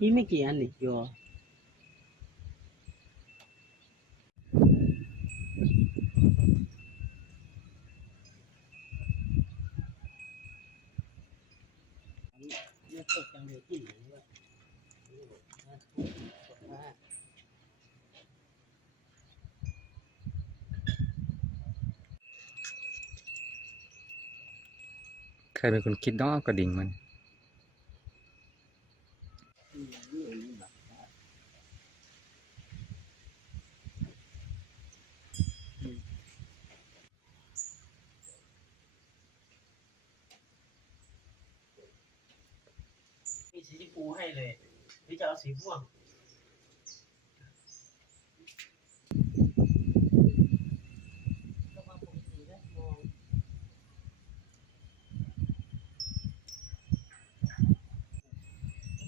นี่ไม่กี่อันนี่โยเนี่ยตกจังเลยที่ไหนวะใครเป็นคนคิดน้อกระดิ่งมัน สีชมพูให้เลยหรือจะเอาสีม่วง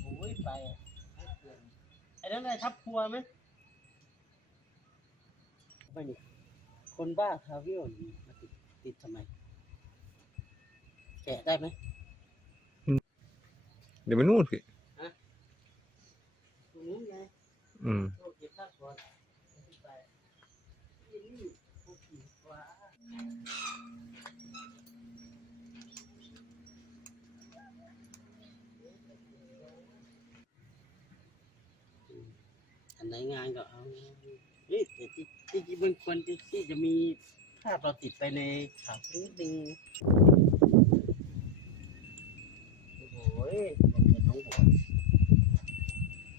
โอ้ยไปไอ้นั่นอะไรทับครัวไหมไม่นี่คนบ้าคาเวิโอนี่มาติดติดทำไม แกะได้ไหม เดี๋ยวไปนู่นพี่ตรงนู้นไงอืมโอเคถ้าก่อนขึ้นไปนี่โอเคกว่าอันไหนงานก็เอาเฮ้ยแต่ที่ที่จริงมันควรที่ที่จะมีภาพเราติดไปในข่าวนิดนึงโอ้โห มันเป็นน้องหัว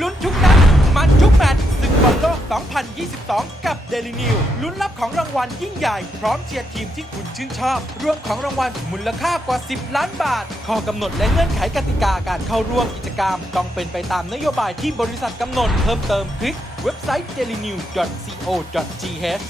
ลุ้นทุกนัด มันทุกแมตช์ศึกบอลโลก 2022 กับ Daily New ลุ้นรับของรางวัลยิ่งใหญ่ พร้อมเชียร์ทีมที่คุณชื่นชอบ รวมของรางวัลมูลค่ากว่า 10 ล้านบาท ข้อกำหนดและเงื่อนไขกติกาการเข้าร่วมกิจกรรม ต้องเป็นไปตามนโยบายที่บริษัทกำหนด เพิ่มเติมคลิกเว็บไซต์ dailynew.co.th